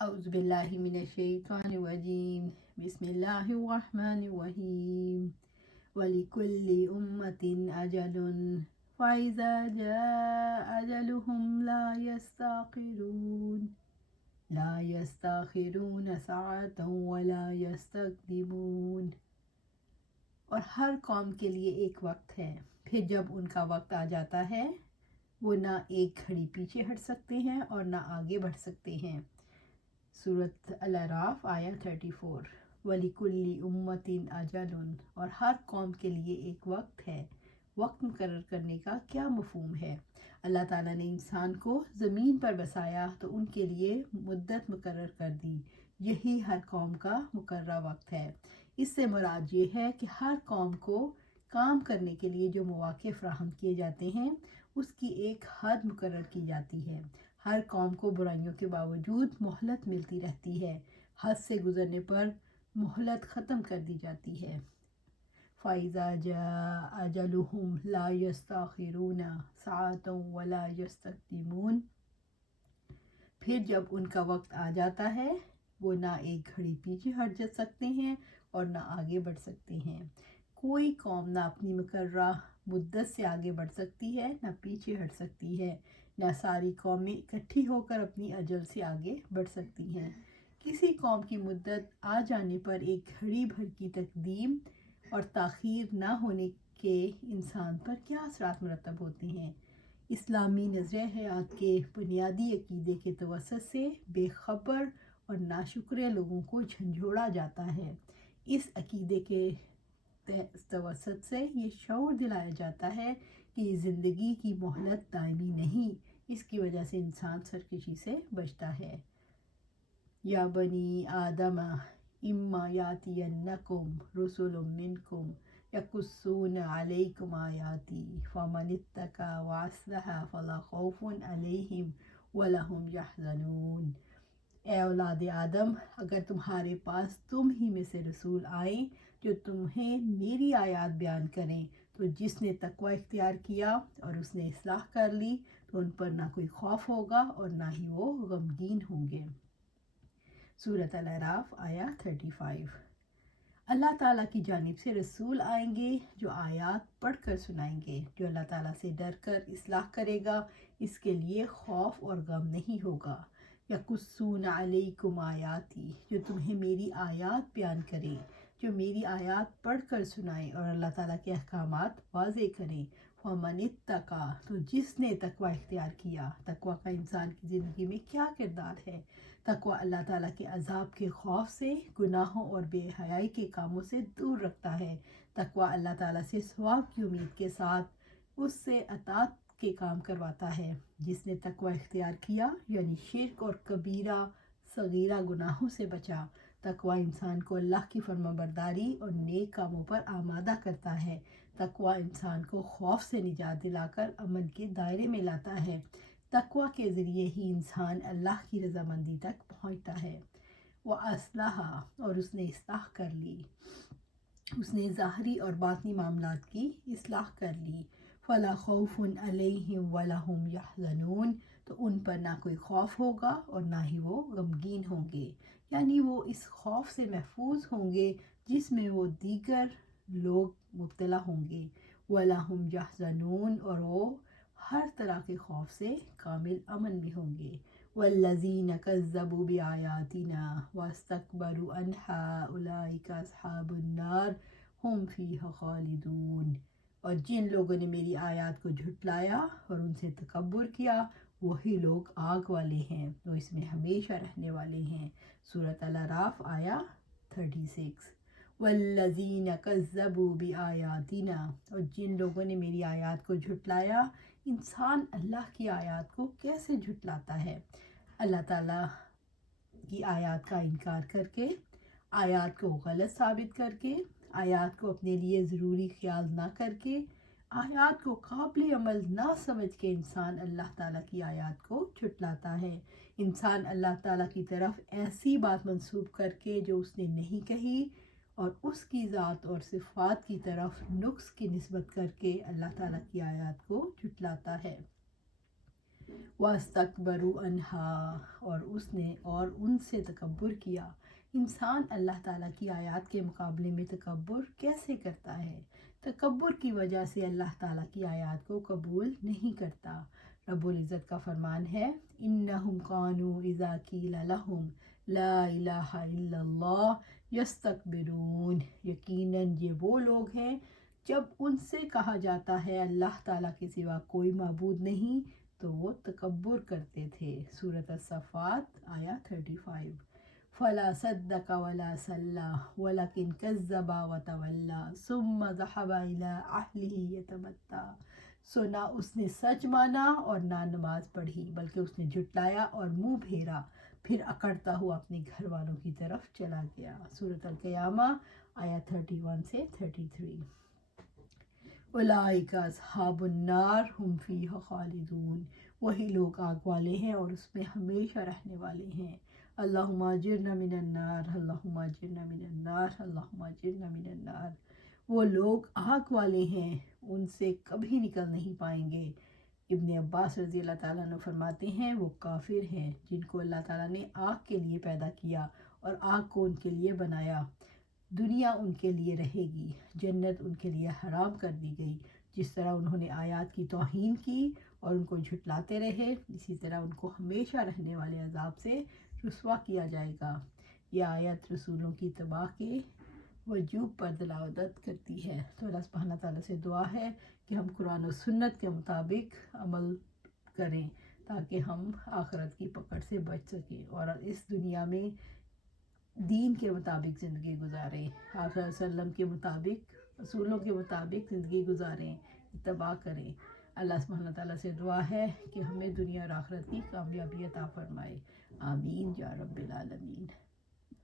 اعوذ باللہ من الشیطان الرجیم بسم اللہ الرحمن الرحیم وَلِكُلِّ أُمَّةٍ أَجَلٌ فَإِذَا جَاءَ أَجَلُهُمْ لا يستأخرون ساعة ولا يستقدمون۔ اور ہر قوم کے لیے ایک وقت ہے، پھر جب ان کا وقت آ جاتا ہے وہ نہ ایک گھڑی پیچھے ہٹ سکتے ہیں اور نہ آگے بڑھ سکتے ہیں۔ سورۃ الاعراف آیا 34۔ وَلِكُلِّ أُمَّةٍ أَجَلٌ، اور ہر قوم کے لیے ایک وقت ہے۔ وقت مقرر کرنے کا کیا مفہوم ہے؟ اللہ تعالیٰ نے انسان کو زمین پر بسایا تو ان کے لیے مدت مقرر کر دی، یہی ہر قوم کا مقررہ وقت ہے۔ اس سے مراد یہ ہے کہ ہر قوم کو کام کرنے کے لیے جو مواقع فراہم کیے جاتے ہیں اس کی ایک حد مقرر کی جاتی ہے۔ ہر قوم کو برائیوں کے باوجود مہلت ملتی رہتی ہے، حد سے گزرنے پر مہلت ختم کر دی جاتی ہے۔ فَإِذَا جَاءَ أَجَلُهُمْ لَا يَسْتَأْخِرُونَ سَاعَةً وَلَا يَسْتَقْدِمُونَ، پھر جب ان کا وقت آ جاتا ہے وہ نہ ایک گھڑی پیچھے ہٹ جا سکتے ہیں اور نہ آگے بڑھ سکتے ہیں۔ کوئی قوم نہ اپنی مقررہ مدت سے آگے بڑھ سکتی ہے نہ پیچھے ہٹ سکتی ہے، نہ ساری قومیں اکٹھی ہو کر اپنی اجل سے آگے بڑھ سکتی ہیں۔ کسی قوم کی مدت آ جانے پر ایک گھڑی بھر کی تقدیم اور تاخیر نہ ہونے کے انسان پر کیا اثرات مرتب ہوتے ہیں؟ اسلامی نظریہ حیات کے بنیادی عقیدے کے توسط سے بے خبر اور ناشکر لوگوں کو جھنجھوڑا جاتا ہے۔ اس عقیدے کے توسط سے یہ شعور دلایا جاتا ہے کہ یہ زندگی کی مہلت دائمی نہیں، اس کی وجہ سے انسان سرکشی سے بچتا ہے۔ یا بنی آدم اما یاتینکم رسل منکم یقصون علیکم آیاتی فمن اتقی واصلح فلا خوف علیہم ولا هم یحزنون۔ اے اولاد آدم، اگر تمہارے پاس تم ہی میں سے رسول آئیں جو تمہیں میری آیات بیان کریں تو جس نے تقوی اختیار کیا اور اس نے اصلاح کر لی تو ان پر نہ کوئی خوف ہوگا اور نہ ہی وہ غمگین ہوں گے۔ سورۃ الاعراف آیا 35۔ اللہ تعالیٰ کی جانب سے رسول آئیں گے جو آیات پڑھ کر سنائیں گے، جو اللہ تعالیٰ سے ڈر کر اصلاح کرے گا، اس کے لیے خوف اور غم نہیں ہوگا۔ یقصون علیکم آیاتی، جو تمہیں میری آیات بیان کریں، جو میری آیات پڑھ کر سنائیں اور اللہ تعالیٰ کے احکامات واضح کریں۔ وَمَنِ اتَّقَى، تو جس نے تقوی اختیار کیا۔ تقوی کا انسان کی زندگی میں کیا کردار ہے؟ تقوی اللہ تعالیٰ کے عذاب کے خوف سے، گناہوں اور بے حیائی کے کاموں سے دور رکھتا ہے۔ تقوی اللہ تعالیٰ سے ثواب کی امید کے ساتھ اس سے اطاعت کے کام کرواتا ہے۔ جس نے تقوی اختیار کیا یعنی شرک اور کبیرہ صغیرہ گناہوں سے بچا۔ تقوی انسان کو اللہ کی فرمانبرداری اور نیک کاموں پر آمادہ کرتا ہے۔ تقوی انسان کو خوف سے نجات دلا کر امن کے دائرے میں لاتا ہے۔ تقوی کے ذریعے ہی انسان اللہ کی رضامندی تک پہنچتا ہے۔ وَأَصْلَحَ، اور اس نے اصلاح کر لی، اس نے ظاہری اور باطنی معاملات کی اصلاح کر لی۔ فَلَا خَوْفٌ عَلَيْهِمْ وَلَا هُمْ يَحْزَنُونَ، تو ان پر نہ کوئی خوف ہوگا اور نہ ہی وہ غمگین ہوں گے، یعنی وہ اس خوف سے محفوظ ہوں گے جس میں وہ دیگر لوگ مبتلا ہوں گے۔ وَلَا هُمْ يَحْزَنُونَ، اور وہ ہر طرح کے خوف سے کامل امن میں ہوں گے۔ وَالَّذِينَ كَذَّبُوا بِآيَاتِنَا وَاسْتَكْبَرُوا عَنْهَا أُولَئِكَ أَصْحَابُ النَّارِ هُمْ فِيهَا خَالِدُونَ، اور جن لوگوں نے میری آیات کو جھٹلایا اور ان سے تکبر کیا وہی لوگ آگ والے ہیں، وہ اس میں ہمیشہ رہنے والے ہیں۔ سورۃ الاعراف آیا 36۔ والذین کذبوا بآیاتنا، اور جن لوگوں نے میری آیات کو جھٹلایا۔ انسان اللہ کی آیات کو کیسے جھٹلاتا ہے؟ اللہ تعالیٰ کی آیات کا انکار کر کے، آیات کو غلط ثابت کر کے، آیات کو اپنے لیے ضروری خیال نہ کر کے، آیات کو قابل عمل نہ سمجھ کے انسان اللہ تعالیٰ کی آیات کو جھٹلاتا ہے۔ انسان اللہ تعالیٰ کی طرف ایسی بات منسوب کر کے جو اس نے نہیں کہی اور اس کی ذات اور صفات کی طرف نقص کی نسبت کر کے اللہ تعالیٰ کی آیات کو جھٹلاتا ہے۔ وَاسْتَكْبَرُوا عَنْهَا، اور اس نے اور ان سے تکبر کیا۔ انسان اللہ تعالیٰ کی آیات کے مقابلے میں تکبر کیسے کرتا ہے؟ تکبر کی وجہ سے اللہ تعالیٰ کی آیات کو قبول نہیں کرتا۔ رب العزت کا فرمان ہے اِنَّهُمْ كَانُوا إِذَا قِيلَ لَهُمْ لَا إِلَٰهَ إِلَّا اللَّهُ يَسْتَكْبِرُونَ، یقیناً یہ وہ لوگ ہیں جب ان سے کہا جاتا ہے اللہ تعالیٰ کے سوا کوئی معبود نہیں تو وہ تکبر کرتے تھے۔ سورۃ الصفات آیا 35۔ فَلَا صَدَّقَ وَلَا صَلَّىٰ وَلَٰكِن كَذَّبَ وَتَوَلَّىٰ ثُمَّ ذَهَبَ إِلَىٰ أَهْلِهِ يَتَمَطَّىٰ، سو نہ اس نے سچ مانا اور نہ نماز پڑھی بلکہ اس نے جھٹلایا اور منہ پھیرا، پھر اکڑتا ہوا اپنے گھر والوں کی طرف چلا گیا۔ سورۃ القیامہ آیا 31 سے 33۔ اولئک اصحاب النار ھم فیہا خالدون، وہی لوگ آگ والے ہیں اور اس میں ہمیشہ رہنے والے ہیں۔ اللہم اجرنا من النار، اللہم اجرنا من النار، اللہم اجرنا من النار۔ وہ لوگ آگ والے ہیں، ان سے کبھی نکل نہیں پائیں گے۔ ابن عباس رضی اللہ تعالیٰ عنہ فرماتے ہیں وہ کافر ہیں جن کو اللہ تعالیٰ نے آگ کے لیے پیدا کیا اور آگ کو ان کے لیے بنایا۔ دنیا ان کے لیے رہے گی، جنت ان کے لیے حرام کر دی گئی۔ جس طرح انہوں نے آیات کی توہین کی اور ان کو جھٹلاتے رہے، اسی طرح ان کو ہمیشہ رہنے والے عذاب سے رسوا کیا جائے گا۔ یہ آیت رسولوں کی اتباع کے وجوب پر دلالت کرتی ہے۔ تو اللہ سبحانہ تعالیٰ سے دعا ہے کہ ہم قرآن و سنت کے مطابق عمل کریں تاکہ ہم آخرت کی پکڑ سے بچ سکیں اور اس دنیا میں دین کے مطابق زندگی گزاریں، آپ صلی اللہ علیہ وسلم کے مطابق، اصولوں کے مطابق زندگی گزاریں، اتباع کریں۔ اللہ سبحانہ تعالیٰ سے دعا ہے کہ ہمیں دنیا اور آخرت کی کامیابی عطا فرمائے۔ آمین یا رب العالمین۔